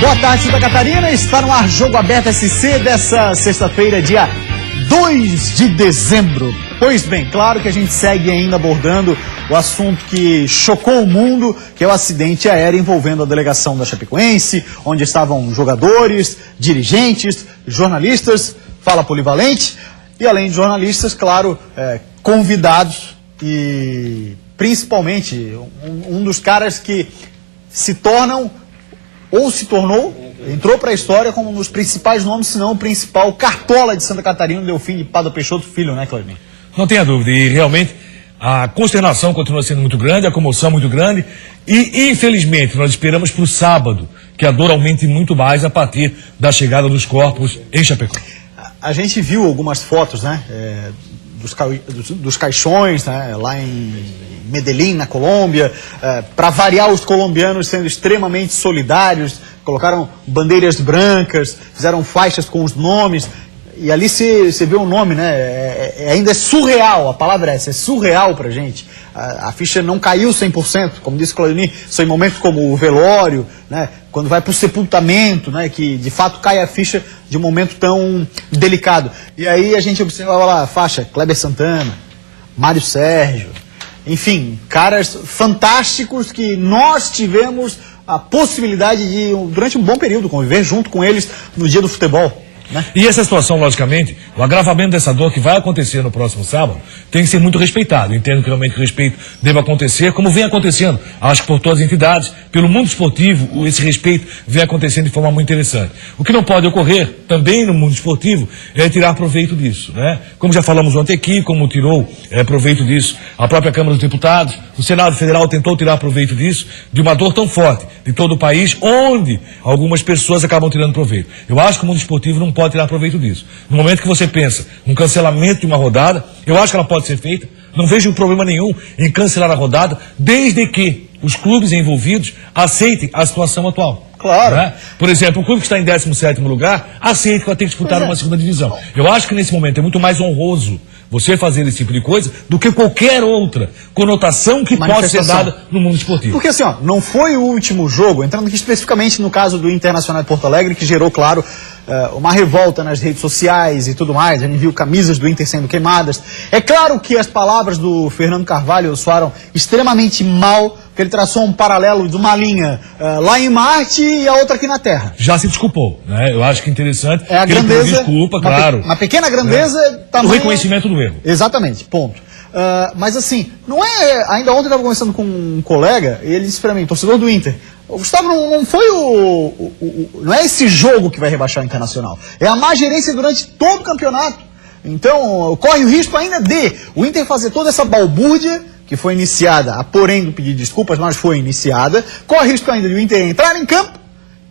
Boa tarde, Santa Catarina. Está no ar Jogo Aberto SC dessa sexta-feira, dia 2 de dezembro. Pois bem, claro que a gente segue ainda abordando o assunto que chocou o mundo, que é o acidente aéreo envolvendo a delegação da Chapecoense, onde estavam jogadores, dirigentes, jornalistas, fala polivalente, e além de jornalistas, claro, convidados e principalmente um dos caras que se tornam ou se tornou, entrou para a história como um dos principais nomes, se não o principal cartola de Santa Catarina, Delfim de Pádua Peixoto Filho, né, Claudinho? Não tenha dúvida, e realmente a consternação continua sendo muito grande, a comoção muito grande, e infelizmente nós esperamos para o sábado que a dor aumente muito mais a partir da chegada dos corpos em Chapecó. A gente viu algumas fotos, né, dos caixões, né, lá em Medellín, na Colômbia, para variar, os colombianos sendo extremamente solidários, colocaram bandeiras brancas, fizeram faixas com os nomes, e ali você vê o nome, né, ainda é surreal, a palavra é essa, é surreal pra gente. A ficha não caiu 100%, como disse Claudinei, são em momentos como o velório, né, quando vai pro sepultamento, né, que de fato cai a ficha de um momento tão delicado. E aí a gente observava lá a faixa, Kleber Santana, Mário Sérgio, enfim, caras fantásticos que nós tivemos a possibilidade de, durante um bom período, conviver junto com eles no dia do futebol. Né? E essa situação, logicamente, o agravamento dessa dor que vai acontecer no próximo sábado, tem que ser muito respeitado. Entendo que realmente o respeito deve acontecer, como vem acontecendo, acho que por todas as entidades, pelo mundo esportivo, esse respeito vem acontecendo de forma muito interessante. O que não pode ocorrer, também no mundo esportivo, é tirar proveito disso, né? Como já falamos ontem aqui, como tirou proveito disso a própria Câmara dos Deputados, o Senado Federal tentou tirar proveito disso, de uma dor tão forte de todo o país, onde algumas pessoas acabam tirando proveito. Eu acho que o mundo esportivo não pode tirar proveito disso. No momento que você pensa no cancelamento de uma rodada, eu acho que ela pode ser feita, não vejo problema nenhum em cancelar a rodada, desde que os clubes envolvidos aceitem a situação atual. Claro. Né? Por exemplo, o clube que está em 17º lugar, aceita que vai ter que disputar uma segunda divisão. Eu acho que nesse momento é muito mais honroso você fazer esse tipo de coisa do que qualquer outra conotação que possa ser dada no mundo esportivo. Porque assim, ó, não foi o último jogo, entrando aqui especificamente no caso do Internacional de Porto Alegre, que gerou, claro, uma revolta nas redes sociais e tudo mais. A gente viu camisas do Inter sendo queimadas. É claro que as palavras do Fernando Carvalho soaram extremamente mal, porque ele traçou um paralelo de uma linha lá em Marte e a outra aqui na Terra. Já se desculpou, né? Eu acho que é interessante. É a grandeza, desculpa, claro. Uma pequena grandeza, o reconhecimento do erro. Exatamente, ponto. Mas assim, não é. Ainda ontem eu estava conversando com um colega, e ele disse para mim, torcedor do Inter, Gustavo, não foi não é esse jogo que vai rebaixar o Internacional, é a má gerência durante todo o campeonato. Então, corre o risco ainda de o Inter fazer toda essa balbúrdia, que foi iniciada, porém do pedido de desculpas, mas foi iniciada, corre o risco ainda de o Inter entrar em campo,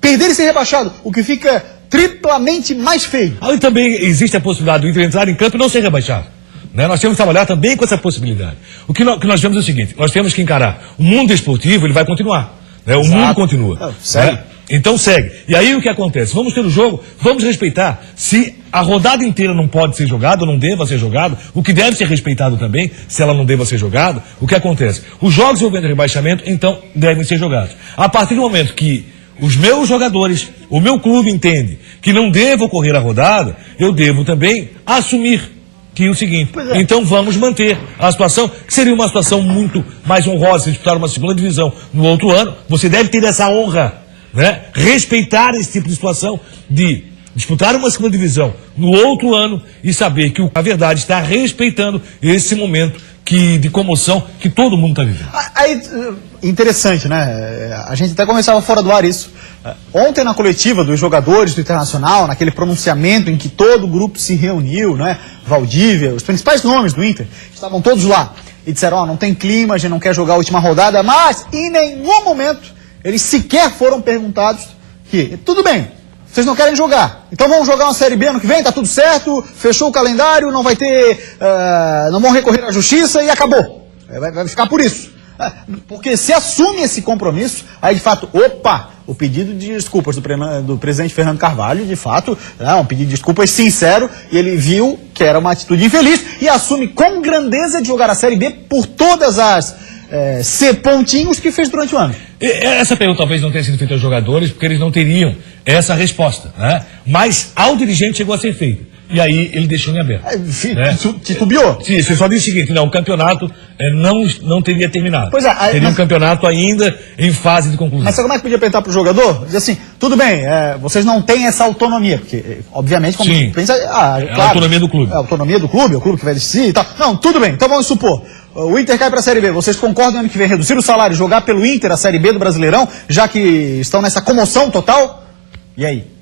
perder e ser rebaixado, o que fica triplamente mais feio. Ali também existe a possibilidade do Inter entrar em campo e não ser rebaixado. Né? Nós temos que trabalhar também com essa possibilidade. O que nós vemos é o seguinte, nós temos que encarar o mundo esportivo, ele vai continuar. Né? O mundo continua. Segue. Né? Então segue. E aí o que acontece? Vamos ter o jogo, vamos respeitar. Se a rodada inteira não pode ser jogada, ou não deva ser jogada, o que deve ser respeitado também, se ela não deva ser jogada, o que acontece? Os jogos envolvendo rebaixamento, então, devem ser jogados. A partir do momento que os meus jogadores, o meu clube entende que não devo ocorrer a rodada, eu devo também assumir que é o seguinte, então vamos manter a situação, que seria uma situação muito mais honrosa, se disputar uma segunda divisão no outro ano, você deve ter essa honra, né? Respeitar esse tipo de situação de disputar uma segunda divisão no outro ano e saber que a verdade está respeitando esse momento de comoção que todo mundo está vivendo. Aí, interessante, né? A gente até conversava fora do ar isso. Ontem na coletiva dos jogadores do Internacional, naquele pronunciamento em que todo o grupo se reuniu, né? Valdívia, os principais nomes do Inter, estavam todos lá. E disseram, não tem clima, a gente não quer jogar a última rodada, mas em nenhum momento eles sequer foram perguntados que, tudo bem, vocês não querem jogar, então vamos jogar uma Série B ano que vem, tá tudo certo, fechou o calendário, não vai ter, não vão recorrer à justiça e acabou. Vai ficar por isso. Porque se assume esse compromisso, aí de fato, o pedido de desculpas do presidente Fernando Carvalho, de fato, é um pedido de desculpas sincero, e ele viu que era uma atitude infeliz e assume com grandeza de jogar a Série B por todas as pontinhos que fez durante o ano. Essa pergunta talvez não tenha sido feita aos jogadores, porque eles não teriam essa resposta, né? Mas ao dirigente chegou a ser feita. E aí ele deixou em aberto. Titubeou. Sim, você só disse o seguinte, não, o campeonato não teria terminado. Pois é, teria um campeonato ainda em fase de conclusão. Mas sabe como é que podia perguntar para o jogador? Dizer assim, tudo bem, vocês não têm essa autonomia, porque obviamente como Sim. pensa, claro, a autonomia do clube. É a autonomia do clube, é o clube que vai decidir e tal. Não, tudo bem, então vamos supor, o Inter cai para a Série B, vocês concordam ano que vem reduzir o salário, jogar pelo Inter a Série B do Brasileirão, já que estão nessa comoção total? E aí?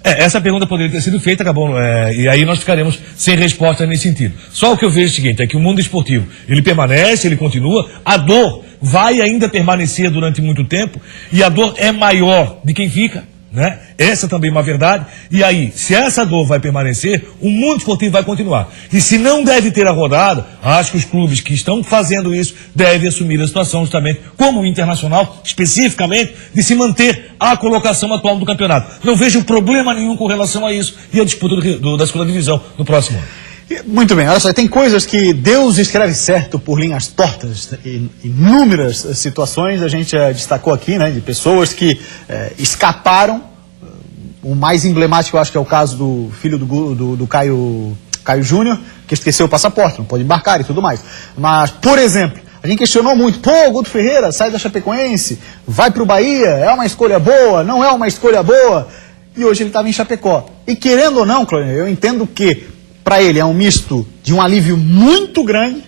Essa pergunta poderia ter sido feita, acabou, e aí nós ficaremos sem resposta nesse sentido. Só o que eu vejo é o seguinte, é que o mundo esportivo, ele permanece, ele continua, a dor vai ainda permanecer durante muito tempo, e a dor é maior de quem fica, né? Essa também é uma verdade, e aí, se essa dor vai permanecer, o mundo esportivo vai continuar. E se não deve ter a rodada, acho que os clubes que estão fazendo isso devem assumir a situação justamente, como o Internacional, especificamente, de se manter a colocação atual do campeonato. Não vejo problema nenhum com relação a isso e a disputa da segunda divisão no próximo ano. Muito bem, olha só, tem coisas que Deus escreve certo por linhas tortas, inúmeras situações a gente destacou aqui, né, de pessoas que escaparam. O mais emblemático eu acho que é o caso do filho do Caio Júnior, que esqueceu o passaporte, não pode embarcar e tudo mais. Mas, por exemplo, a gente questionou muito, o Guto Ferreira sai da Chapecoense, vai para o Bahia, é uma escolha boa, não é uma escolha boa, e hoje ele estava em Chapecó. E querendo ou não, Clônia, eu entendo que para ele é um misto de um alívio muito grande,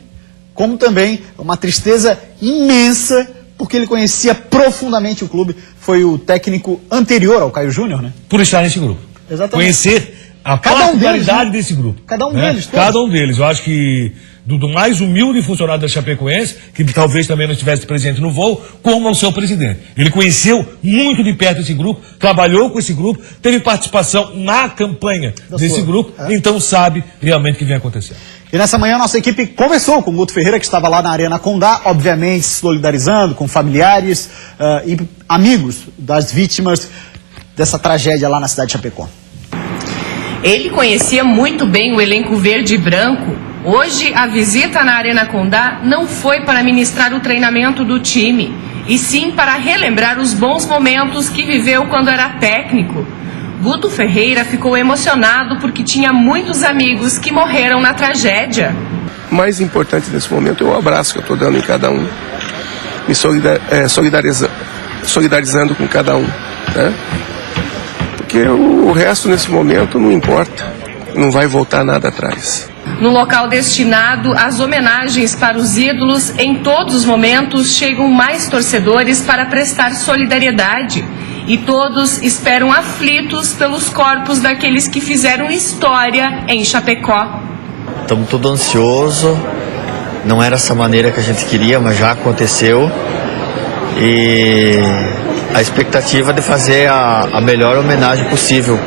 como também uma tristeza imensa, porque ele conhecia profundamente o clube, foi o técnico anterior ao Caio Júnior, né? Por estar nesse grupo. Exatamente. Conhecer a particularidade desse grupo. Cada um né? deles. Cada um deles. Eu acho que do mais humilde funcionário da Chapecoense, que talvez também não estivesse presente no voo, como ao seu presidente. Ele conheceu muito de perto esse grupo, trabalhou com esse grupo, teve participação na campanha desse grupo, então sabe realmente o que vem acontecendo. E nessa manhã a nossa equipe conversou com o Guto Ferreira, que estava lá na Arena Condá, obviamente se solidarizando com familiares e amigos das vítimas dessa tragédia lá na cidade de Chapecó. Ele conhecia muito bem o elenco verde e branco. Hoje, a visita na Arena Condá não foi para ministrar o treinamento do time, e sim para relembrar os bons momentos que viveu quando era técnico. Guto Ferreira ficou emocionado porque tinha muitos amigos que morreram na tragédia. O mais importante nesse momento é o abraço que eu estou dando em cada um, me solidarizando com cada um, né? Porque o resto nesse momento não importa, não vai voltar nada atrás. No local destinado às homenagens para os ídolos, em todos os momentos chegam mais torcedores para prestar solidariedade. E todos esperam aflitos pelos corpos daqueles que fizeram história em Chapecó. Estamos todos ansiosos, não era essa maneira que a gente queria, mas já aconteceu. E a expectativa de fazer a melhor homenagem possível,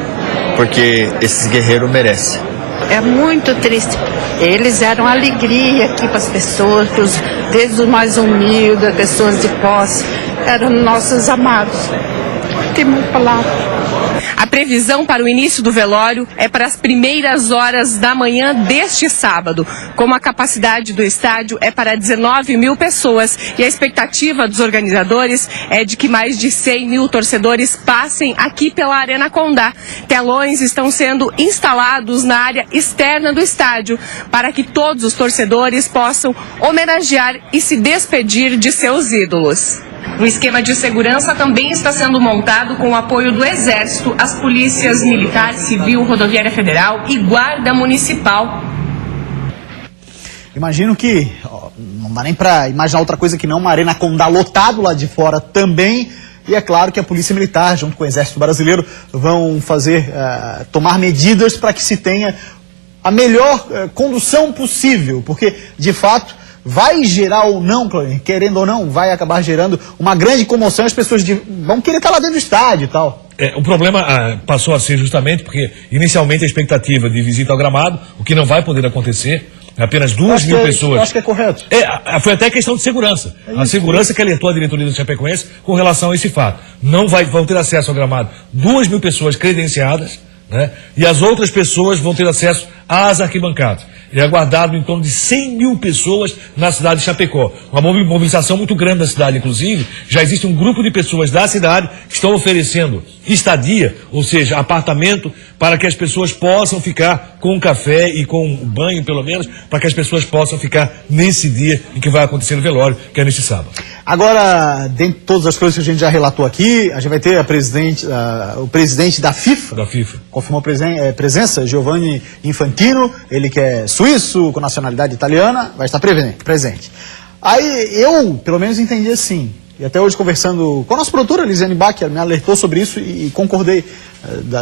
porque esses guerreiros merecem. É muito triste. Eles eram alegria aqui para as pessoas, desde os mais humildes, pessoas de posse, eram nossos amados. Não tem muita palavra. A previsão para o início do velório é para as primeiras horas da manhã deste sábado. Como a capacidade do estádio é para 19 mil pessoas e a expectativa dos organizadores é de que mais de 100 mil torcedores passem aqui pela Arena Condá. Telões estão sendo instalados na área externa do estádio para que todos os torcedores possam homenagear e se despedir de seus ídolos. O esquema de segurança também está sendo montado com o apoio do Exército, as polícias militar, civil, rodoviária federal e guarda municipal. Imagino que não dá nem para imaginar outra coisa que não uma Arena Condá lotado lá de fora também. E é claro que a Polícia Militar, junto com o Exército Brasileiro, vão tomar medidas para que se tenha a melhor condução possível, porque de fato vai gerar ou não, querendo ou não, vai acabar gerando uma grande comoção, as pessoas vão querer estar lá dentro do estádio e tal. O problema passou a ser justamente porque inicialmente a expectativa de visita ao gramado, o que não vai poder acontecer, apenas 2 mil pessoas. Eu acho que é correto. Foi até questão de segurança. A segurança que alertou a diretoria do Chapecoense com relação a esse fato. Não vão ter acesso ao gramado 2 mil pessoas credenciadas, né? E as outras pessoas vão ter acesso às arquibancadas. É aguardado em torno de 100 mil pessoas na cidade de Chapecó. Uma mobilização muito grande da cidade, inclusive. Já existe um grupo de pessoas da cidade que estão oferecendo estadia, ou seja, apartamento, para que as pessoas possam ficar com café e com banho, pelo menos, para que as pessoas possam ficar nesse dia em que vai acontecer o velório, que é nesse sábado. Agora, dentre todas as coisas que a gente já relatou aqui, a gente vai ter o presidente da FIFA. Confirmou presença, Giovanni Infantino, ele que é suíço, com nacionalidade italiana, vai estar presente. Aí eu, pelo menos, entendi assim, e até hoje conversando com a nossa produtora, Lisiane Bacher, me alertou sobre isso e concordei,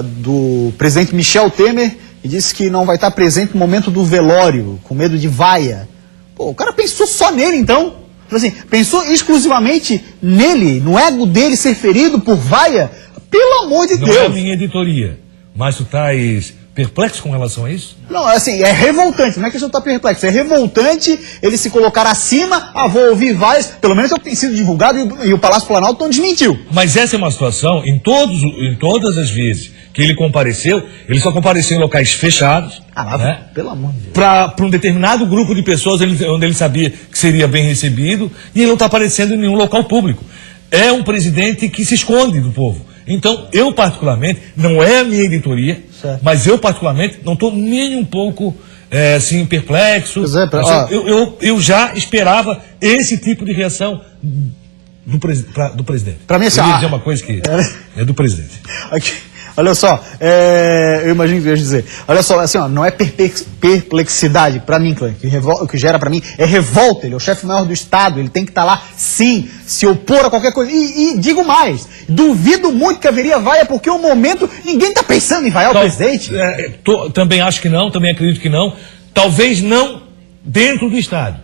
do presidente Michel Temer, e disse que não vai estar presente no momento do velório, com medo de vaia. Pô, o cara pensou só nele, então? Assim, pensou exclusivamente nele, no ego dele ser ferido por vaia? Pelo amor de Deus! Não é a minha editoria, mas tu estás perplexo com relação a isso? Não, assim, é revoltante, não é que eu estou perplexo, é revoltante ele se colocar acima, vou ouvir vaias, pelo menos é o que tem sido divulgado e o Palácio Planalto não desmentiu. Mas essa é uma situação, em todas as vezes que ele compareceu, ele só compareceu em locais fechados, né? Pelo amor de Deus. Para um determinado grupo de pessoas onde ele sabia que seria bem recebido, e ele não está aparecendo em nenhum local público. É um presidente que se esconde do povo. Então, eu particularmente, não é a minha editoria, mas eu particularmente não estou nem um pouco assim, perplexo. Eu já esperava esse tipo de reação do presidente. Para mim, assim, eu ia dizer uma coisa que é do presidente. Aqui. Olha só, eu imagino que eu ia dizer. Olha só, assim, ó, não é perplexidade para mim, Clã, o que gera para mim é revolta. Ele é o chefe maior do Estado, ele tem que estar lá, sim, se opor a qualquer coisa. E digo mais, duvido muito que haveria vaia, porque o momento, ninguém está pensando em vaiar o presidente. Também acho que não, também acredito que não. Talvez não dentro do estádio,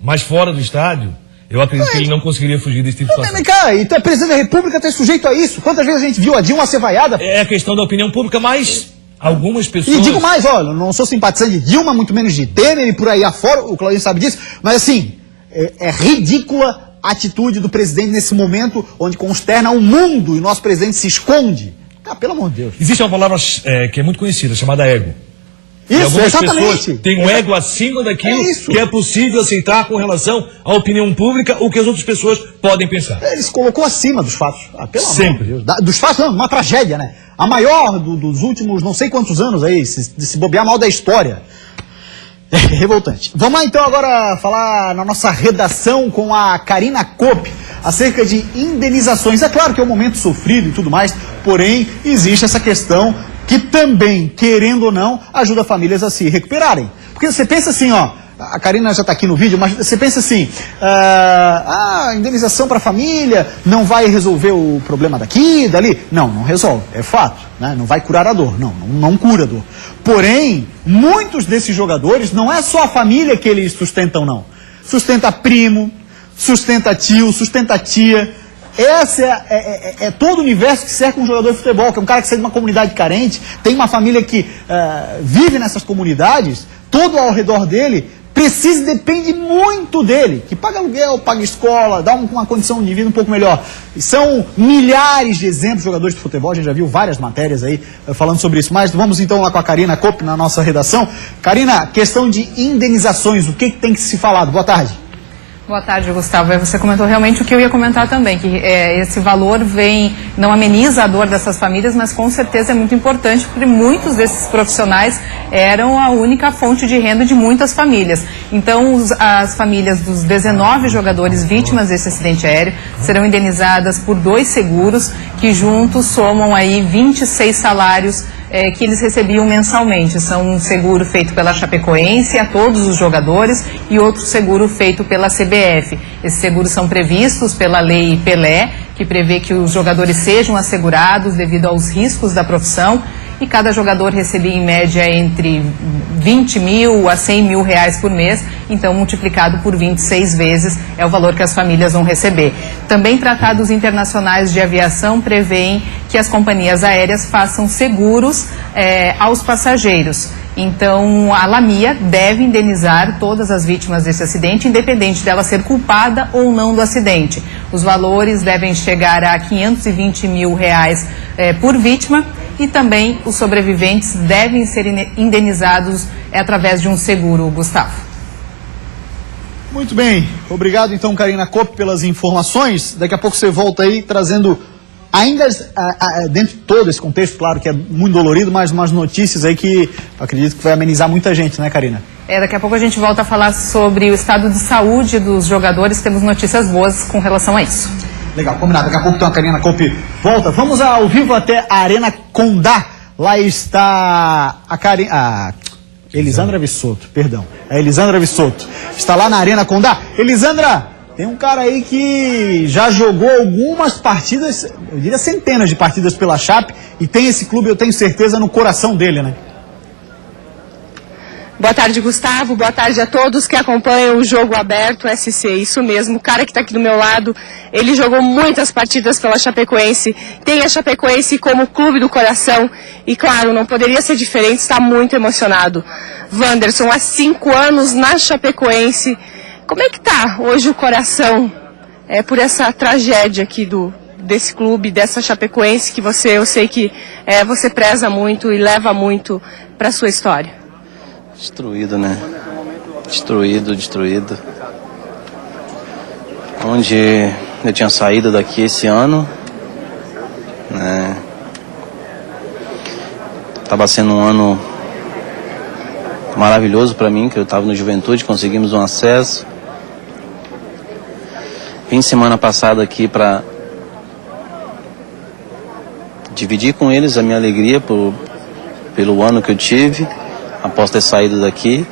mas fora do estádio. Eu acredito que ele não conseguiria fugir desse tipo de situação. Cara, e tu é presidente da República, tu é sujeito a isso. Quantas vezes a gente viu a Dilma ser vaiada? É a questão da opinião pública, mas algumas pessoas... E digo mais, olha, não sou simpatizante de Dilma, muito menos de Temer e por aí afora, o Claudinho sabe disso, mas assim, é ridícula a atitude do presidente nesse momento onde consterna o mundo e nosso presidente se esconde. Cara, pelo amor de Deus. Existe uma palavra que é muito conhecida, chamada ego. Isso, e algumas exatamente. pessoas têm um ego acima daquilo que é possível aceitar com relação à opinião pública ou que as outras pessoas podem pensar. Ele se colocou acima dos fatos. Pelo Sempre. amor de Deus. Dos fatos, não, uma tragédia, né? A maior dos últimos não sei quantos anos aí, se bobear mal da história. É revoltante. Vamos lá então agora falar na nossa redação com a Karina Kopp acerca de indenizações. É claro que é um momento sofrido e tudo mais, porém existe essa questão que também, querendo ou não, ajuda famílias a se recuperarem. Porque você pensa assim, ó, a Karina já está aqui no vídeo, mas você pensa assim, indenização para a família não vai resolver o problema daqui, dali. Não resolve, é fato, né? Não vai curar a dor, não cura a dor. Porém, muitos desses jogadores, não é só a família que eles sustentam, não. Sustenta primo, sustenta tio, sustenta tia. Esse é todo o universo que cerca um jogador de futebol, que é um cara que sai de uma comunidade carente, tem uma família que vive nessas comunidades, todo ao redor dele precisa e depende muito dele, que paga aluguel, paga escola, dá uma condição de vida um pouco melhor. E são milhares de exemplos de jogadores de futebol, a gente já viu várias matérias aí falando sobre isso. Mas vamos então lá com a Karina Kopp na nossa redação. Karina, questão de indenizações, o que tem que se falado? Boa tarde. Boa tarde, Gustavo. Você comentou realmente o que eu ia comentar também, que esse valor não ameniza a dor dessas famílias, mas com certeza é muito importante, porque muitos desses profissionais eram a única fonte de renda de muitas famílias. Então, as famílias dos 19 jogadores vítimas desse acidente aéreo serão indenizadas por 2 seguros, que juntos somam aí 26 salários que eles recebiam mensalmente. São um seguro feito pela Chapecoense a todos os jogadores e outro seguro feito pela CBF. Esses seguros são previstos pela Lei Pelé, que prevê que os jogadores sejam assegurados devido aos riscos da profissão, e cada jogador recebia em média entre 20 mil a 100 mil reais por mês, então multiplicado por 26 vezes é o valor que as famílias vão receber. Também tratados internacionais de aviação prevêem que as companhias aéreas façam seguros aos passageiros. Então, a Lamia deve indenizar todas as vítimas desse acidente, independente dela ser culpada ou não do acidente. Os valores devem chegar a 520 mil reais por vítima, e também os sobreviventes devem ser indenizados através de um seguro, Gustavo. Muito bem, obrigado então, Karina Kopp, pelas informações. Daqui a pouco você volta aí trazendo, ainda dentro de todo esse contexto, claro que é muito dolorido, mas umas notícias aí que eu acredito que vai amenizar muita gente, né, Karina? Daqui a pouco a gente volta a falar sobre o estado de saúde dos jogadores, temos notícias boas com relação a isso. Legal, combinado. Daqui a pouco então a Karina Kopp volta. Vamos ao vivo até a Arena Condá. Lá está a Elisandra Vissotto, perdão. A Elisandra Vissotto está lá na Arena Condá. Elisandra, tem um cara aí que já jogou algumas partidas, eu diria centenas de partidas pela Chape, e tem esse clube, eu tenho certeza, no coração dele, né? Boa tarde, Gustavo. Boa tarde a todos que acompanham o Jogo Aberto SC. Isso mesmo, o cara que está aqui do meu lado, ele jogou muitas partidas pela Chapecoense, tem a Chapecoense como clube do coração e, claro, não poderia ser diferente, está muito emocionado. Wanderson, há 5 anos na Chapecoense, como é que está hoje o coração por essa tragédia aqui desse clube, dessa Chapecoense que eu sei que você preza muito e leva muito para a sua história? Destruído, né? Destruído. Onde eu tinha saído daqui esse ano, né? Tava sendo um ano maravilhoso para mim, que eu estava no Juventude, conseguimos um acesso. Vim semana passada aqui para dividir com eles a minha alegria pelo ano que eu tive, após ter saído daqui,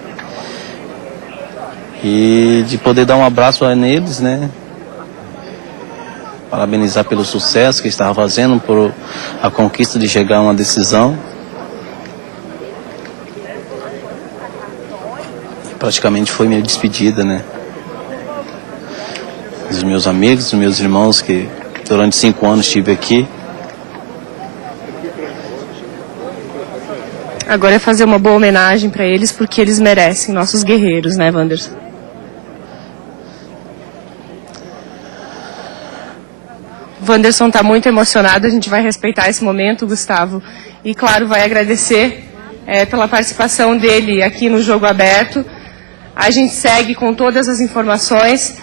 e de poder dar um abraço a neles, né? Parabenizar pelo sucesso que estava fazendo, por a conquista de chegar a uma decisão. Praticamente foi minha despedida, né? Dos meus amigos, dos meus irmãos que durante 5 anos estive aqui. Agora é fazer uma boa homenagem para eles, porque eles merecem, nossos guerreiros, né, Wanderson? Wanderson está muito emocionado, a gente vai respeitar esse momento, Gustavo. E, claro, vai agradecer pela participação dele aqui no Jogo Aberto. A gente segue com todas as informações.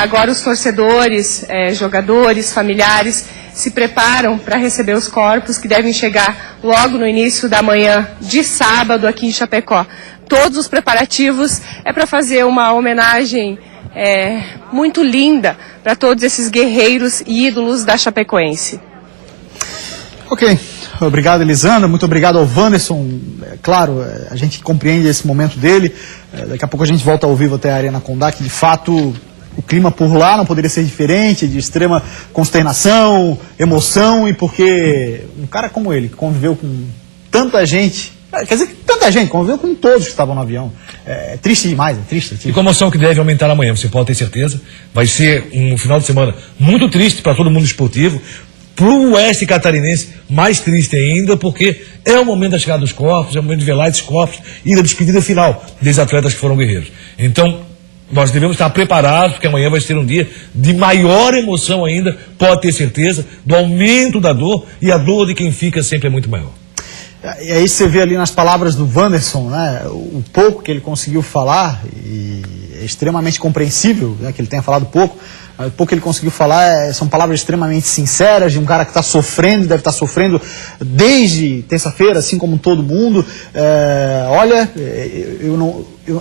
Agora os torcedores, jogadores, familiares se preparam para receber os corpos que devem chegar logo no início da manhã de sábado aqui em Chapecó. Todos os preparativos para fazer uma homenagem muito linda para todos esses guerreiros e ídolos da Chapecoense. Ok, obrigado, Elisandra, muito obrigado ao Wanderson. Claro, a gente compreende esse momento dele. Daqui a pouco a gente volta ao vivo até a Arena Condá, que de fato o clima por lá não poderia ser diferente, de extrema consternação, emoção, e porque um cara como ele, que conviveu com tanta gente, quer dizer, tanta gente, conviveu com todos que estavam no avião. É triste demais, é triste. E comoção que deve aumentar amanhã, você pode ter certeza. Vai ser um final de semana muito triste para todo mundo esportivo. Para o oeste catarinense, mais triste ainda, porque é o momento da chegada dos corpos, é o momento de velar esses corpos e da despedida final desses atletas que foram guerreiros. Então, nós devemos estar preparados, porque amanhã vai ser um dia de maior emoção ainda, pode ter certeza, do aumento da dor, e a dor de quem fica sempre é muito maior. E aí você vê ali nas palavras do Wanderson, né, o pouco que ele conseguiu falar, e é extremamente compreensível, né, que ele tenha falado pouco, o pouco que ele conseguiu falar são palavras extremamente sinceras, de um cara que está sofrendo, deve estar sofrendo desde terça-feira, assim como todo mundo. Olha,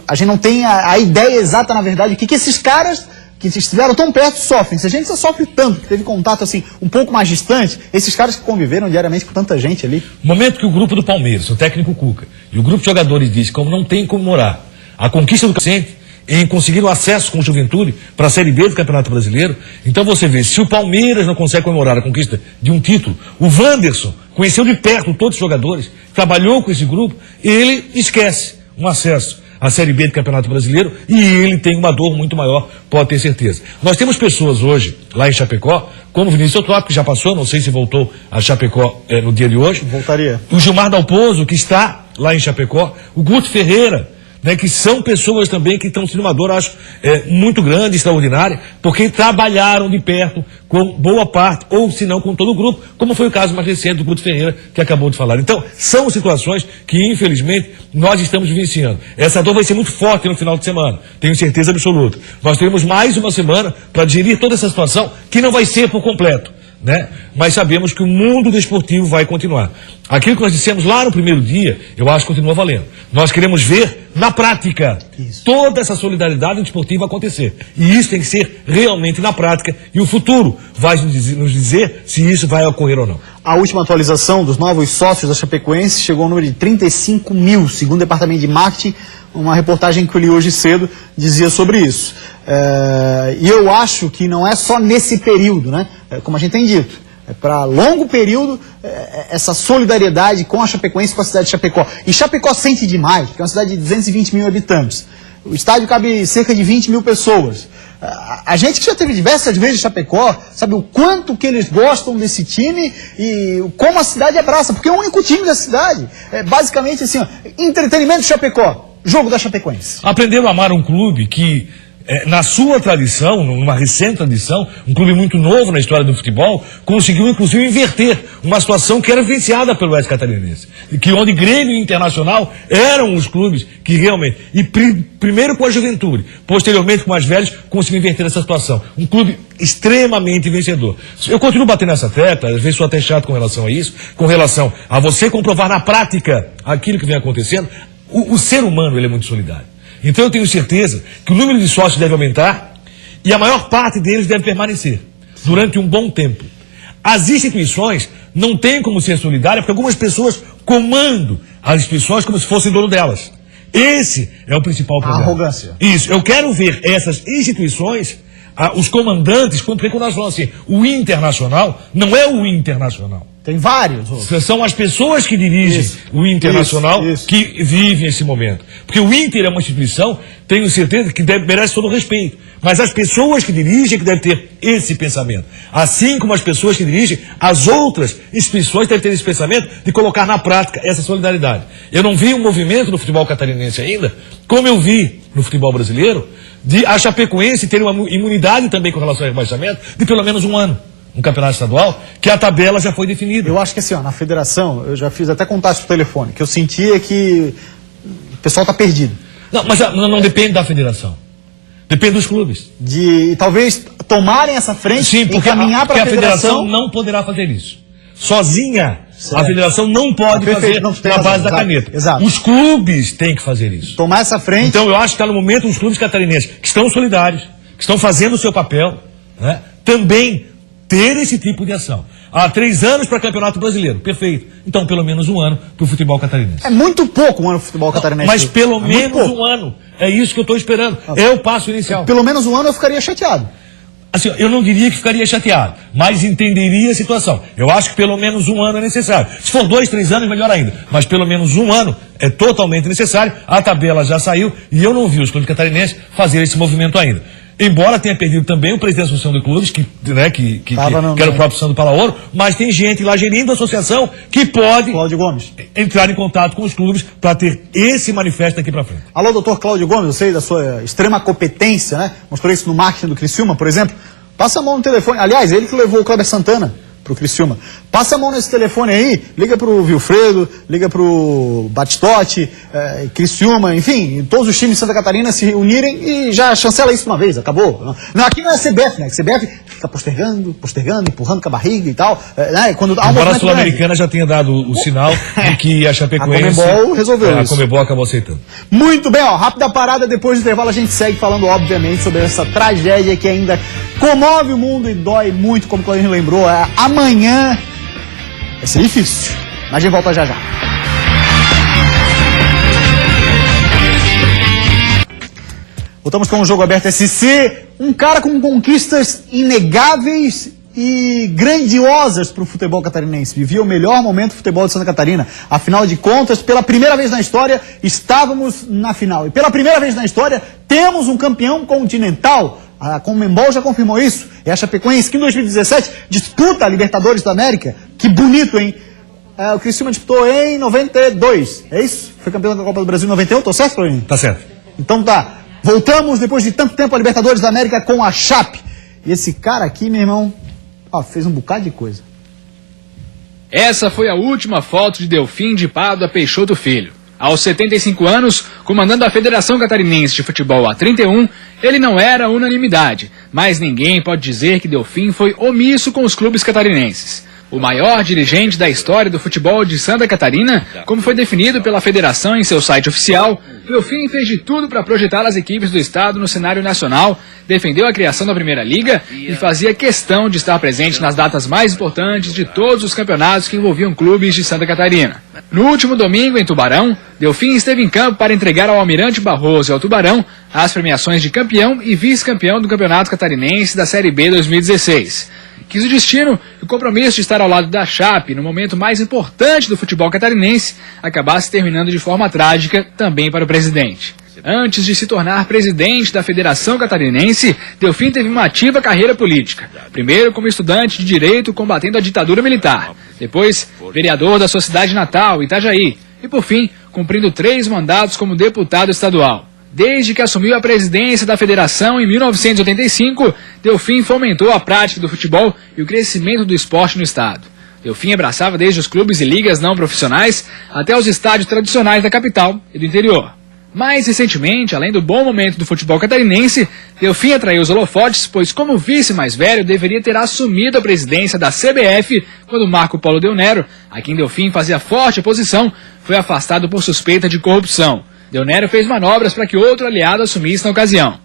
a gente não tem a ideia exata, na verdade, o que esses caras que estiveram tão perto sofrem. Se a gente só sofre tanto, que teve contato assim um pouco mais distante, esses caras que conviveram diariamente com tanta gente ali. No momento que o grupo do Palmeiras, o técnico Cuca, e o grupo de jogadores diz como não tem como comemorar a conquista do Vicente em conseguir o acesso com o Juventude para a Série B do Campeonato Brasileiro, então você vê, se o Palmeiras não consegue comemorar a conquista de um título, o Wanderson conheceu de perto todos os jogadores, trabalhou com esse grupo, ele esquece um acesso à Série B do Campeonato Brasileiro, e ele tem uma dor muito maior, pode ter certeza. Nós temos pessoas hoje, lá em Chapecó, como o Vinícius Eutrópio, que já passou, não sei se voltou a Chapecó no dia de hoje. Voltaria. O Gilmar Dalpozo, que está lá em Chapecó, o Guto Ferreira, né, que são pessoas também que estão sentindo uma dor, acho, muito grande, extraordinária, porque trabalharam de perto com boa parte, ou se não com todo o grupo, como foi o caso mais recente do Guto Ferreira, que acabou de falar. Então, são situações que, infelizmente, nós estamos vivenciando. Essa dor vai ser muito forte no final de semana, tenho certeza absoluta. Nós teremos mais uma semana para digerir toda essa situação, que não vai ser por completo, né? Mas sabemos que o mundo desportivo vai continuar. Aquilo que nós dissemos lá no primeiro dia, eu acho que continua valendo. Nós queremos ver na prática toda essa solidariedade desportiva acontecer. E isso tem que ser realmente na prática, e o futuro vai nos dizer se isso vai ocorrer ou não. A última atualização dos novos sócios da Chapecoense chegou ao número de 35 mil, segundo o Departamento de Marketing. Uma reportagem que eu li hoje cedo dizia sobre isso. E eu acho que não é só nesse período, né? Como a gente tem dito. É para longo período essa solidariedade com a Chapecoense, com a cidade de Chapecó. E Chapecó sente demais, porque é uma cidade de 220 mil habitantes. O estádio cabe cerca de 20 mil pessoas. A gente que já teve diversas vezes em Chapecó, sabe o quanto que eles gostam desse time e como a cidade abraça, porque é o único time da cidade. É basicamente assim, ó, entretenimento de Chapecó. Jogo da Chapecoense. Aprenderam a amar um clube que, na sua tradição, numa recente tradição, um clube muito novo na história do futebol, conseguiu inclusive inverter uma situação que era vivenciada pelo Oeste Catarinense. Que onde Grêmio e Internacional eram os clubes que realmente, e primeiro com a juventude, posteriormente com os mais velhos, conseguiu inverter essa situação. Um clube extremamente vencedor. Eu continuo batendo nessa tecla, às vezes sou até chato com relação a isso, com relação a você comprovar na prática aquilo que vem acontecendo. O ser humano, ele é muito solidário. Então eu tenho certeza que o número de sócios deve aumentar e a maior parte deles deve permanecer durante um bom tempo. As instituições não têm como ser solidárias porque algumas pessoas comandam as instituições como se fossem dono delas. Esse é o principal problema. A arrogância. Isso. Eu quero ver essas instituições, os comandantes, porque quando nós falamos assim, o Internacional não é o Internacional. Tem vários. São as pessoas que dirigem o Internacional que vivem esse momento. Porque o Inter é uma instituição, tenho certeza, que merece todo o respeito. Mas as pessoas que dirigem que devem ter esse pensamento. Assim como as pessoas que dirigem as outras instituições devem ter esse pensamento de colocar na prática essa solidariedade. Eu não vi um movimento no futebol catarinense ainda, como eu vi no futebol brasileiro, de a Chapecoense ter uma imunidade também com relação ao rebaixamento de pelo menos um ano. Um campeonato estadual, que a tabela já foi definida. Eu acho que assim, ó, na federação, eu já fiz até contato por telefone, que eu sentia que o pessoal está perdido. Não, mas não depende da federação. Depende dos clubes. De talvez tomarem essa frente. Sim, porque encaminhar para a federação não poderá fazer isso. Sozinha, certo. A federação não pode fazer na base da caneta. Exato. Os clubes têm que fazer isso. Tomar essa frente. Então eu acho que está no momento os clubes catarinenses que estão solidários, que estão fazendo o seu papel, né, também ter esse tipo de ação. Há 3 anos para Campeonato Brasileiro. Perfeito. Então, pelo menos um ano para o futebol catarinense. É muito pouco um ano para o futebol catarinense. Mas pelo menos um ano. É isso que eu estou esperando. É o passo inicial. Pelo menos um ano eu ficaria chateado. Assim, eu não diria que ficaria chateado, mas entenderia a situação. Eu acho que pelo menos um ano é necessário. Se for 2, 3 anos, melhor ainda. Mas pelo menos um ano é totalmente necessário. A tabela já saiu e eu não vi os clubes catarinenses fazer esse movimento ainda. Embora tenha perdido também o presidente da Associação de Clubes, que era o próprio Sandro Palaoro, mas tem gente lá gerindo a associação que pode Cláudio Gomes entrar em contato com os clubes para ter esse manifesto daqui para frente. Alô, doutor Cláudio Gomes, eu sei da sua extrema competência, né? Mostrou isso no marketing do Criciúma, por exemplo. Passa a mão no telefone. Aliás, ele que levou o Cléber Santana pro Criciúma. Passa a mão nesse telefone aí, liga pro Vilfredo, liga pro Batistotti, Criciúma, enfim, todos os times de Santa Catarina se unirem e já chancela isso de uma vez, acabou. Não, aqui não é a CBF, né? A CBF fica postergando, empurrando com a barriga e tal. Né? Quando embora a Sul-Americana já tenha dado o sinal de que a Chapecoense... A Conmebol resolveu isso. A Conmebol acabou aceitando. Muito bem, ó, rápida parada, depois do intervalo a gente segue falando, obviamente, sobre essa tragédia que ainda comove o mundo e dói muito, como o Claudinho lembrou. Amanhã vai ser difícil, mas a gente volta já já. Voltamos com o Jogo Aberto SC, um cara com conquistas inegáveis e grandiosas para o futebol catarinense. Vivia o melhor momento do futebol de Santa Catarina. Afinal de contas, pela primeira vez na história, estávamos na final. E pela primeira vez na história, temos um campeão continental. A Conmebol já confirmou isso. É a Chapecoense que em 2017 disputa a Libertadores da América. Que bonito, hein? o Criciúma disputou em 92, é isso? Foi campeão da Copa do Brasil em 91, tô certo, Florinho? Tá certo. Então tá, voltamos depois de tanto tempo a Libertadores da América com a Chape. E esse cara aqui, meu irmão, fez um bocado de coisa. Essa foi a última foto de Delfim de Pádua Peixoto Filho. Aos 75 anos, comandando a Federação Catarinense de Futebol há 31, ele não era unanimidade, mas ninguém pode dizer que Delfim foi omisso com os clubes catarinenses. O maior dirigente da história do futebol de Santa Catarina, como foi definido pela federação em seu site oficial, Delfim fez de tudo para projetar as equipes do estado no cenário nacional, defendeu a criação da Primeira Liga e fazia questão de estar presente nas datas mais importantes de todos os campeonatos que envolviam clubes de Santa Catarina. No último domingo, em Tubarão, Delfim esteve em campo para entregar ao Almirante Barroso e ao Tubarão as premiações de campeão e vice-campeão do Campeonato Catarinense da Série B 2016. Quis o destino e o compromisso de estar ao lado da Chape no momento mais importante do futebol catarinense acabasse terminando de forma trágica também para o presidente. Antes de se tornar presidente da Federação Catarinense, Delfim teve uma ativa carreira política. Primeiro como estudante de Direito combatendo a ditadura militar. Depois, vereador da sua cidade natal, Itajaí. E por fim, cumprindo 3 mandatos como deputado estadual. Desde que assumiu a presidência da federação em 1985, Delfim fomentou a prática do futebol e o crescimento do esporte no estado. Delfim abraçava desde os clubes e ligas não profissionais até os estádios tradicionais da capital e do interior. Mais recentemente, além do bom momento do futebol catarinense, Delfim atraiu os holofotes, pois como vice mais velho deveria ter assumido a presidência da CBF quando Marco Polo Del Nero, a quem Delfim fazia forte oposição, foi afastado por suspeita de corrupção. Del Nero fez manobras para que outro aliado assumisse na ocasião.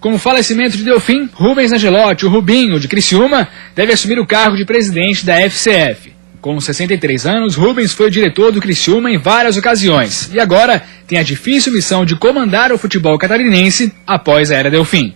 Com o falecimento de Delfim, Rubens Angelotti, o Rubinho, de Criciúma, deve assumir o cargo de presidente da FCF. Com 63 anos, Rubens foi o diretor do Criciúma em várias ocasiões e agora tem a difícil missão de comandar o futebol catarinense após a era Delfim.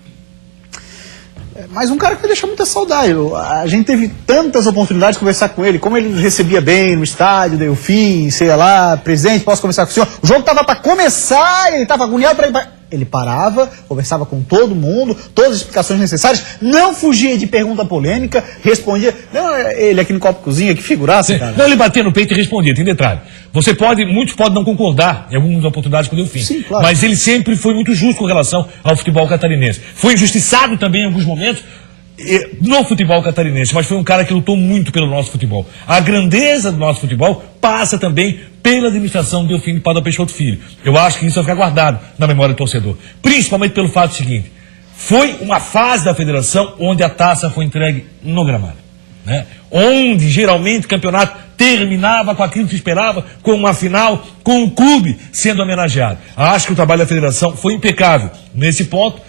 Mas um cara que vai deixar muita saudade. A gente teve tantas oportunidades de conversar com ele, como ele nos recebia bem no estádio, Delfim, sei lá, presidente, posso conversar com o senhor? O jogo estava para começar, ele estava agoniado para ir. Ele parava, conversava com todo mundo, todas as explicações necessárias, não fugia de pergunta polêmica, respondia. Não, ele aqui no Copo Cozinha, que figuraça, cara. Não, ele batia no peito e respondia, tem detalhe. Muitos podem não concordar em algumas oportunidades com o Delfim. Sim, claro. Mas ele sempre foi muito justo com relação ao futebol catarinense. Foi injustiçado também em alguns momentos no futebol catarinense, mas foi um cara que lutou muito pelo nosso futebol. A grandeza do nosso futebol passa também pela administração do Delfim de Pádua Peixoto Filho. Eu acho que isso vai ficar guardado na memória do torcedor. Principalmente pelo fato seguinte: foi uma fase da federação onde a taça foi entregue no gramado, né? Onde geralmente o campeonato terminava com aquilo que se esperava, com uma final, com o clube sendo homenageado. Acho que o trabalho da federação foi impecável nesse ponto.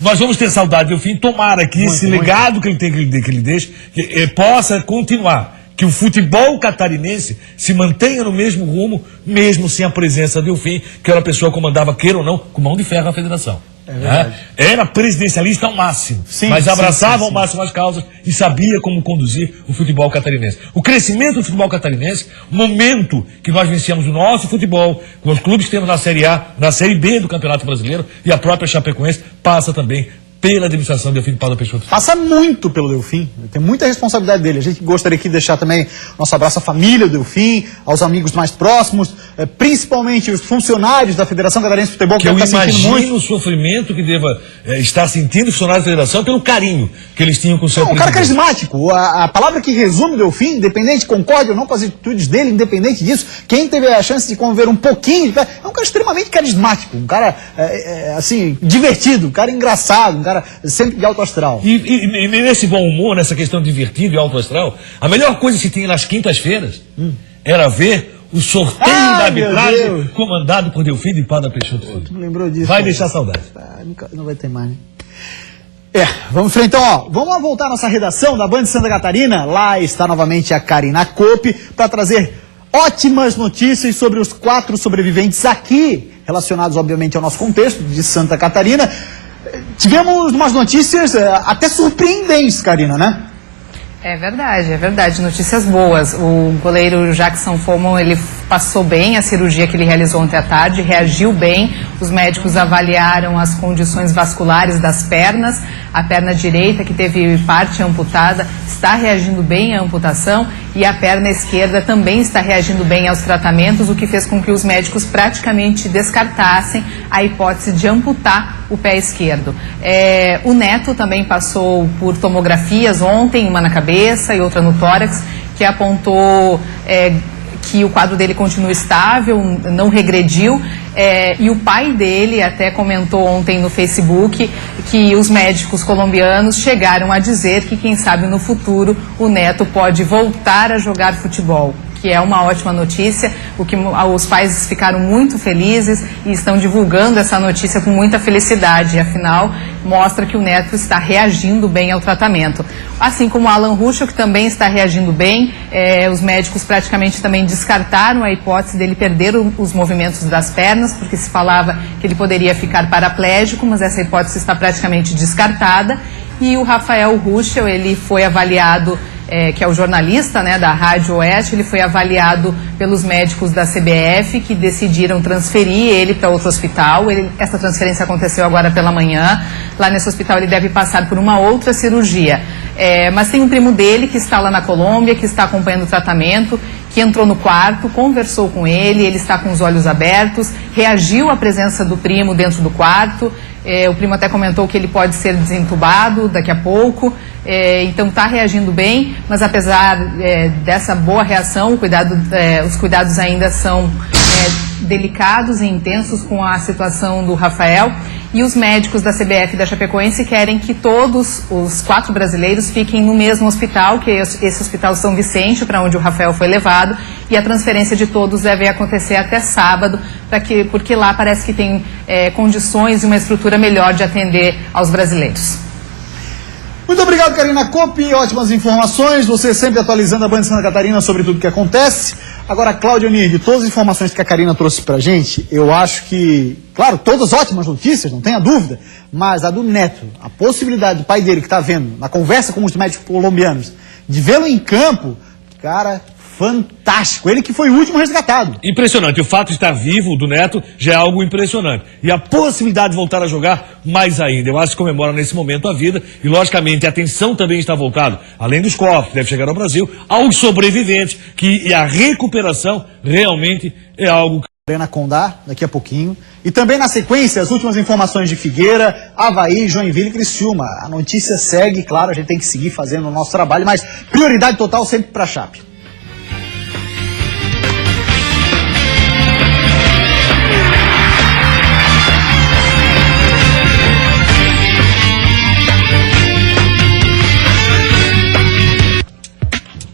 Nós vamos ter saudade do Delfim, tomara que esse legado que ele tem, que ele deixa, que possa continuar. Que o futebol catarinense se mantenha no mesmo rumo, mesmo sem a presença do Delfim, que era uma pessoa que comandava, queira ou não, com mão de ferro a federação. Era presidencialista ao máximo, mas abraçava ao máximo as causas e sabia como conduzir o futebol catarinense. O crescimento do futebol catarinense, o momento que nós vencemos o nosso futebol, com os clubes que temos na Série A, na Série B do Campeonato Brasileiro e a própria Chapecoense, passa também pela administração do Delfim de Pádua Peixoto. Passa muito pelo Delfim, tem muita responsabilidade dele. A gente gostaria aqui de deixar também nosso abraço à família do Delfim, aos amigos mais próximos, principalmente os funcionários da Federação Catarinense de Futebol, que eu imagino o sofrimento que deva estar sentindo o funcionário da Federação pelo carinho que eles tinham com o seu presidente. Um cara carismático, a palavra que resume o Delfim, independente, concorde ou não com as atitudes dele, independente disso, quem teve a chance de conviver um pouquinho, é um cara extremamente carismático, um cara, assim, divertido, um cara engraçado, um cara sempre de alto astral. E nesse bom humor, nessa questão de divertido e alto astral, a melhor coisa que se tinha nas quintas-feiras era ver o sorteio da arbitragem comandado por Delfim de Pádua Peixoto Filho. Tu lembrou disso? Vai deixar saudade. Não vai ter mais, né? Vamos em frente então, ó. Vamos voltar à nossa redação da Band de Santa Catarina. Lá está novamente a Karina Cope para trazer ótimas notícias sobre os 4 sobreviventes aqui, relacionados obviamente ao nosso contexto de Santa Catarina. Tivemos umas notícias até surpreendentes, Karina, né? É verdade. Notícias boas. O goleiro Jackson Foman, ele passou bem a cirurgia que ele realizou ontem à tarde, reagiu bem. Os médicos avaliaram as condições vasculares das pernas. A perna direita, que teve parte amputada, está reagindo bem à amputação, e a perna esquerda também está reagindo bem aos tratamentos, o que fez com que os médicos praticamente descartassem a hipótese de amputar o pé esquerdo. O Neto também passou por tomografias ontem, uma na cabeça e outra no tórax, que apontou que o quadro dele continua estável, não regrediu. E o pai dele até comentou ontem no Facebook que os médicos colombianos chegaram a dizer que, quem sabe, no futuro o Neto pode voltar a jogar futebol, que é uma ótima notícia. Os pais ficaram muito felizes e estão divulgando essa notícia com muita felicidade. Afinal, mostra que o Neto está reagindo bem ao tratamento. Assim como o Alan Ruschel, que também está reagindo bem. Os médicos praticamente também descartaram a hipótese dele perder os movimentos das pernas, porque se falava que ele poderia ficar paraplégico, mas essa hipótese está praticamente descartada. E o Rafael Ruschel, ele foi avaliado, que é o jornalista, né, da Rádio Oeste, ele foi avaliado pelos médicos da CBF, que decidiram transferir ele para outro hospital. Essa transferência aconteceu agora pela manhã. Lá nesse hospital ele deve passar por uma outra cirurgia. Mas tem um primo dele que está lá na Colômbia, que está acompanhando o tratamento, que entrou no quarto, conversou com ele está com os olhos abertos, reagiu à presença do primo dentro do quarto. O primo até comentou que ele pode ser desentubado daqui a pouco, então está reagindo bem, mas apesar dessa boa reação, os cuidados ainda são delicados e intensos com a situação do Rafael. E os médicos da CBF da Chapecoense querem que todos os 4 brasileiros fiquem no mesmo hospital, que é esse hospital São Vicente, para onde o Rafael foi levado, e a transferência de todos deve acontecer até sábado, porque lá parece que tem condições e uma estrutura melhor de atender aos brasileiros. Muito obrigado, Karina Coppi, ótimas informações, você sempre atualizando a Band de Santa Catarina sobre tudo que acontece. Agora, Cláudio Nir, de todas as informações que a Karina trouxe pra gente, eu acho que, claro, todas ótimas notícias, não tenha dúvida, mas a do Neto, a possibilidade do pai dele, que está vendo, na conversa com os médicos colombianos, de vê-lo em campo, cara, fantástico. Ele que foi o último resgatado. Impressionante. O fato de estar vivo do Neto já é algo impressionante. E a possibilidade de voltar a jogar, mais ainda. Eu acho que comemora nesse momento a vida. E, logicamente, a atenção também está voltada, além dos corpos que devem chegar ao Brasil, aos sobreviventes, e a recuperação realmente é algo... Arena Condá, daqui a pouquinho. E também na sequência, as últimas informações de Figueira, Avaí, Joinville e Criciúma. A notícia segue, claro, a gente tem que seguir fazendo o nosso trabalho, mas prioridade total sempre para a Chape.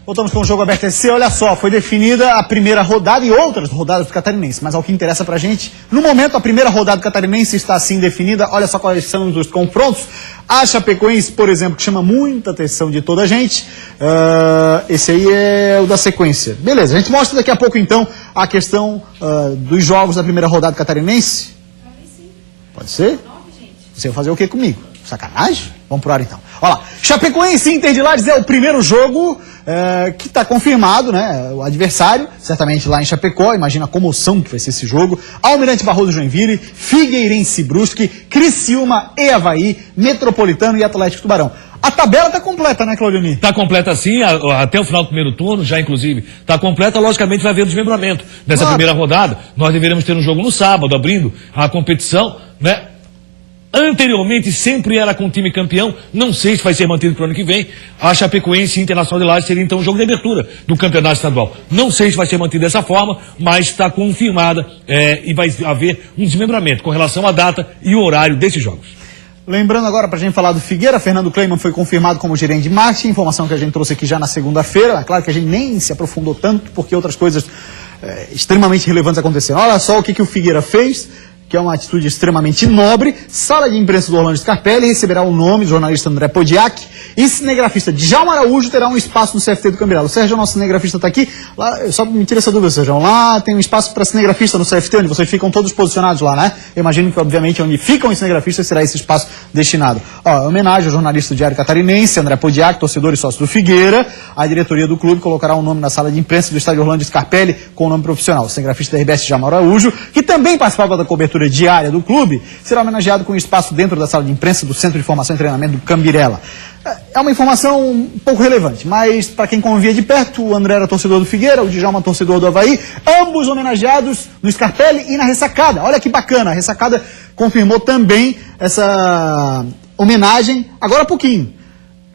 Voltamos com o Jogo Aberto SC. Olha só, foi definida a primeira rodada e outras rodadas do Catarinense, mas ao que interessa pra gente, no momento a primeira rodada do Catarinense está assim definida. Olha só quais são os confrontos. A Chapecoense, por exemplo, que chama muita atenção de toda a gente, esse aí é o da sequência. Beleza, a gente mostra daqui a pouco então a questão dos jogos da primeira rodada do Catarinense. Pode ser? Você vai fazer o que comigo? Sacanagem? Vamos pro ar então. Olha lá, Chapecoense e Inter de Lages é o primeiro jogo que está confirmado, né? O adversário, certamente lá em Chapecó, imagina a comoção que vai ser esse jogo. Almirante Barroso Joinville, Figueirense Brusque, Criciúma e Avaí, Metropolitano e Atlético Tubarão. A tabela está completa, né, Claudionir? Está completa sim, até o final do primeiro turno, já inclusive está completa. Logicamente vai haver o desmembramento dessa primeira rodada. Nós deveremos ter um jogo no sábado, abrindo a competição, né? Anteriormente sempre era com o time campeão, não sei se vai ser mantido para o ano que vem. A Chapecoense e Internacional de Lages seria então o jogo de abertura do campeonato estadual. Não sei se vai ser mantido dessa forma, mas está confirmada e vai haver um desmembramento com relação à data e o horário desses jogos. Lembrando agora para a gente falar do Figueira, Fernando Kleiman foi confirmado como gerente de marketing, informação que a gente trouxe aqui já na segunda-feira. É claro que a gente nem se aprofundou tanto porque outras coisas extremamente relevantes aconteceram. Olha só o que o Figueira fez. que é uma atitude extremamente nobre. Sala de imprensa do Orlando Scarpelli receberá o nome do jornalista André Podiak e cinegrafista Djalma Araújo terá um espaço no CFT do Cambiral. O Sérgio, nosso cinegrafista, está aqui. Lá, só me tira essa dúvida, Sérgio. Lá tem um espaço para cinegrafista no CFT, onde vocês ficam todos posicionados lá, né? Eu imagino que, obviamente, onde ficam os cinegrafistas será esse espaço destinado. Ó, homenagem ao jornalista do Diário Catarinense, André Podiak, torcedor e sócio do Figueira. A diretoria do clube colocará o nome na sala de imprensa do estádio Orlando Scarpelli com o nome profissional. O cinegrafista da RBS Djalma Araújo, que também participava da cobertura diária do clube, será homenageado com espaço dentro da sala de imprensa do Centro de Formação e Treinamento do Cambirela. É uma informação um pouco relevante, mas para quem convivia de perto, o André era torcedor do Figueira, o Djalma torcedor do Avaí, ambos homenageados no Scarpelli e na Ressacada. Olha que bacana, a Ressacada confirmou também essa homenagem agora há pouquinho.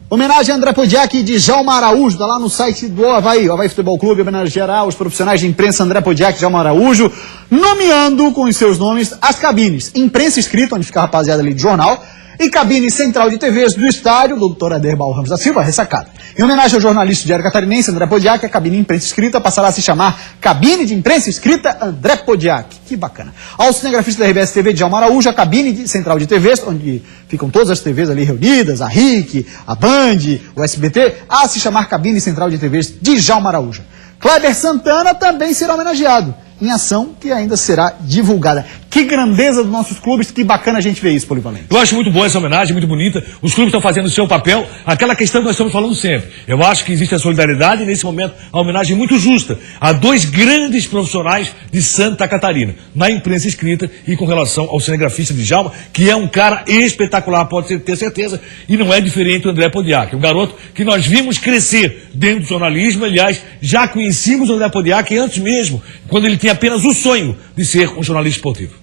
Homenagem a André Podiak e Djalma Araújo, está lá no site do Avaí. O Avaí Futebol Clube homenageará os profissionais de imprensa André Podiak e Djalma Araújo, nomeando com os seus nomes as cabines imprensa escrita, onde fica a rapaziada ali de jornal, e cabine central de TVs do estádio, do Dr. Aderbal Ramos da Silva, Ressacada. Em homenagem ao jornalista do Diário Catarinense, André Podiak, a cabine imprensa escrita passará a se chamar Cabine de Imprensa Escrita André Podiak. Que bacana. Ao cinegrafista da RBS TV, Djalma Araújo, a cabine central de TVs, onde ficam todas as TVs ali reunidas, a RIC, a Band, o SBT, a se chamar Cabine Central de TVs de Djalma Araújo. Kleber Santana também será homenageado, em ação que ainda será divulgada. Que grandeza dos nossos clubes, que bacana a gente ver isso, Polivalente. Eu acho muito boa essa homenagem, muito bonita. Os clubes estão fazendo o seu papel, aquela questão que nós estamos falando sempre. Eu acho que existe a solidariedade e, nesse momento, a homenagem muito justa a dois grandes profissionais de Santa Catarina, na imprensa escrita e com relação ao cinegrafista Djalma, que é um cara espetacular, pode ter certeza, e não é diferente do André Podiak, um garoto que nós vimos crescer dentro do jornalismo. Aliás, já conhecíamos o André Podiak antes mesmo, quando ele tinha apenas o sonho de ser um jornalista esportivo.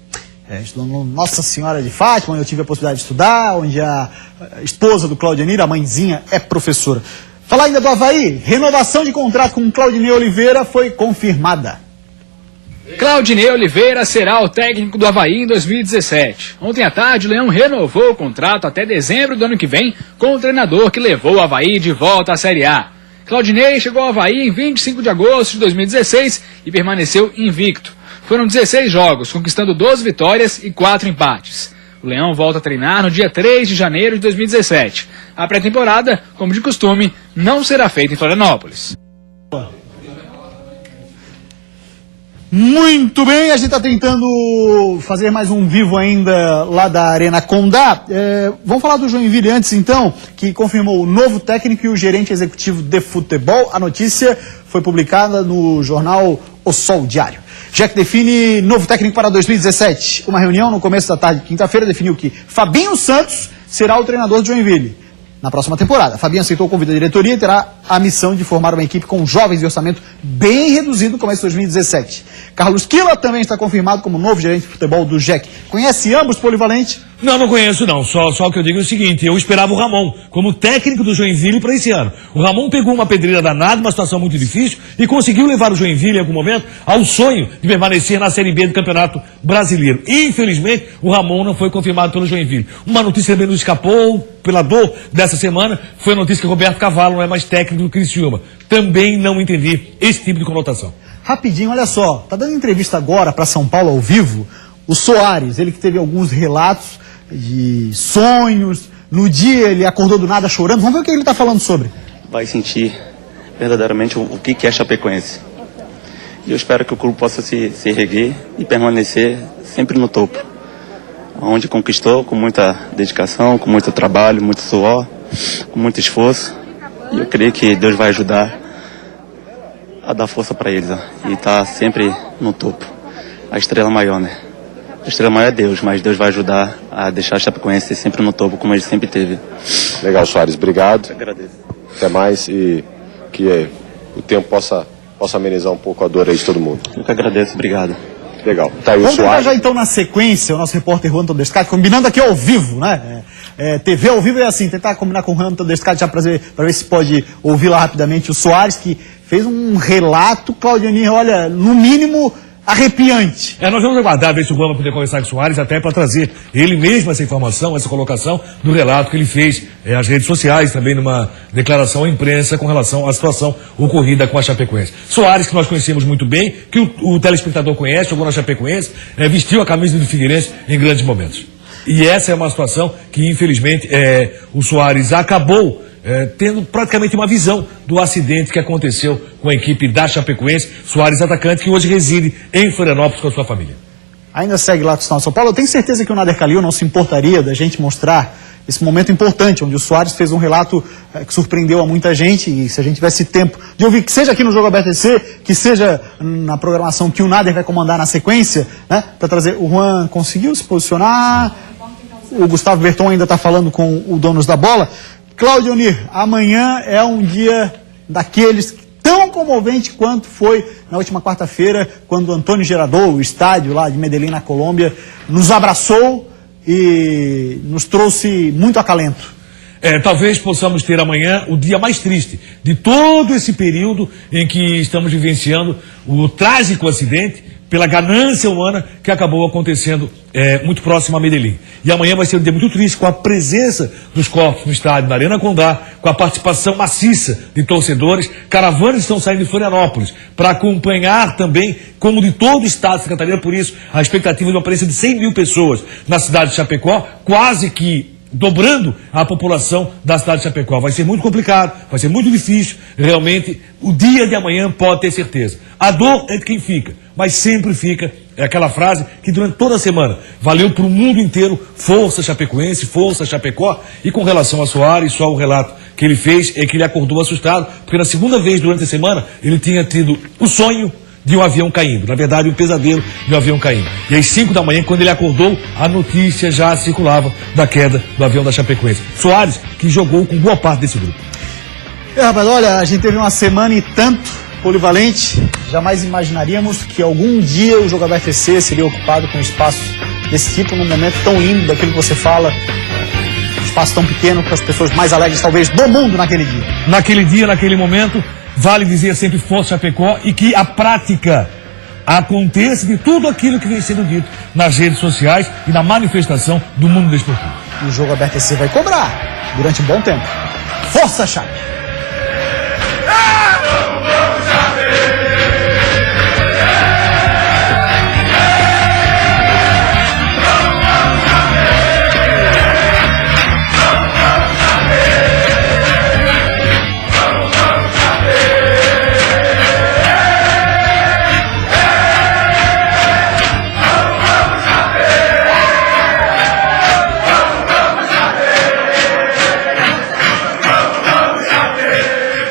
Estudou no Nossa Senhora de Fátima, onde eu tive a possibilidade de estudar, onde a esposa do Claudionir, a mãezinha, é professora. Falar ainda do Avaí, renovação de contrato com Claudinei Oliveira foi confirmada. Claudinei Oliveira será o técnico do Avaí em 2017. Ontem à tarde, o Leão renovou o contrato até dezembro do ano que vem com o treinador que levou o Avaí de volta à Série A. Claudinei chegou ao Avaí em 25 de agosto de 2016 e permaneceu invicto. Foram 16 jogos, conquistando 12 vitórias e 4 empates. O Leão volta a treinar no dia 3 de janeiro de 2017. A pré-temporada, como de costume, não será feita em Florianópolis. Muito bem, a gente está tentando fazer mais um vivo ainda lá da Arena Condá. Vamos falar do Joinville antes, então, que confirmou o novo técnico e o gerente executivo de futebol. A notícia foi publicada no jornal O Sol Diário. Já que define novo técnico para 2017. Uma reunião no começo da tarde de quinta-feira definiu que Fabinho Santos será o treinador de Joinville na próxima temporada. Fabinho aceitou o convite da diretoria e terá a missão de formar uma equipe com jovens de orçamento bem reduzido no começo de 2017. Carlos Quila também está confirmado como novo gerente de futebol do JEC. Conhece ambos, Polivalente? Não conheço não. Só o que eu digo é o seguinte, eu esperava o Ramon como técnico do Joinville para esse ano. O Ramon pegou uma pedreira danada, uma situação muito difícil e conseguiu levar o Joinville em algum momento ao sonho de permanecer na Série B do Campeonato Brasileiro. Infelizmente, o Ramon não foi confirmado pelo Joinville. Uma notícia também nos escapou pela dor dessa semana, foi a notícia que Roberto Cavalo não é mais técnico do Criciúma. Também não entendi esse tipo de conotação. Rapidinho, olha só, tá dando entrevista agora para São Paulo ao vivo, o Soares, ele que teve alguns relatos de sonhos, no dia ele acordou do nada chorando. Vamos ver o que ele está falando sobre. Vai sentir verdadeiramente o que é Chapecoense. E eu espero que o clube possa se erguer e permanecer sempre no topo, onde conquistou com muita dedicação, com muito trabalho, muito suor, com muito esforço. E eu creio que Deus vai ajudar a dar força para eles, e estar sempre no topo. A estrela maior, né? A estrela maior é Deus, mas Deus vai ajudar a deixar a Chapecoense sempre no topo, como ele sempre teve. Legal, Soares, obrigado. Eu agradeço. Até mais e que o tempo possa amenizar um pouco a dor aí de todo mundo. Eu que agradeço, obrigado. Legal. Tá aí o Vamos Soares. tentar já então na sequência, o nosso repórter Juan Todescate, combinando aqui ao vivo, né? TV ao vivo é assim, tentar combinar com o Juan Todescate já para ver se pode ouvir lá rapidamente o Soares, que fez um relato, Claudionir, olha, no mínimo arrepiante. Nós vamos aguardar, ver se o Juan vai poder conversar com o Soares, até para trazer ele mesmo essa informação, essa colocação do relato que ele fez às redes sociais, também numa declaração à imprensa com relação à situação ocorrida com a Chapecoense. Soares, que nós conhecemos muito bem, que o telespectador conhece, jogou na Chapecoense, vestiu a camisa do Figueirense em grandes momentos. E essa é uma situação que, infelizmente, o Soares acabou tendo praticamente uma visão do acidente que aconteceu com a equipe da Chapecoense. Soares, atacante, que hoje reside em Florianópolis com a sua família. Ainda segue lá com o Estado de São Paulo. Eu tenho certeza que o Nader Kalil não se importaria da gente mostrar esse momento importante, onde o Soares fez um relato que surpreendeu a muita gente, e se a gente tivesse tempo de ouvir, que seja aqui no Jogo Aberto SC, que seja na programação que o Nader vai comandar na sequência, né, para trazer. O Juan conseguiu se posicionar, o Gustavo Berton ainda está falando com o Donos da Bola. Cláudio Onir, amanhã é um dia daqueles tão comovente quanto foi na última quarta-feira, quando o Antônio Gerador, o estádio lá de Medellín, na Colômbia, nos abraçou e nos trouxe muito acalento. Talvez possamos ter amanhã o dia mais triste de todo esse período em que estamos vivenciando o trágico acidente pela ganância humana que acabou acontecendo muito próximo a Medellín. E amanhã vai ser um dia muito triste, com a presença dos corpos no estádio, na Arena Condá, com a participação maciça de torcedores. Caravanas estão saindo de Florianópolis para acompanhar também, como de todo o estado de Santa Catarina. Por isso, a expectativa de uma presença de 100 mil pessoas na cidade de Chapecó, quase que dobrando a população da cidade de Chapecó. Vai ser muito complicado, vai ser muito difícil. Realmente, o dia de amanhã pode ter certeza. A dor é de quem fica, mas sempre fica. É aquela frase que durante toda a semana valeu para o mundo inteiro: força Chapecoense, força Chapecó. E com relação a Soares, só o relato que ele fez é que ele acordou assustado, porque na segunda vez durante a semana ele tinha tido o sonho de um avião caindo, na verdade um pesadelo de um avião caindo. E às 5 da manhã, quando ele acordou, a notícia já circulava da queda do avião da Chapecoense. Soares, que jogou com boa parte desse grupo. Rapaz, olha, a gente teve uma semana e tanto polivalente, jamais imaginaríamos que algum dia o Jogo Aberto SC seria ocupado com um espaço desse tipo, num momento tão lindo daquilo que você fala, um espaço tão pequeno, com as pessoas mais alegres talvez do mundo naquele dia. Naquele dia, naquele momento, vale dizer sempre força Chapecó, e que a prática aconteça de tudo aquilo que vem sendo dito nas redes sociais e na manifestação do mundo desportivo. E o Jogo Aberto SC vai cobrar durante um bom tempo. Força, Chape!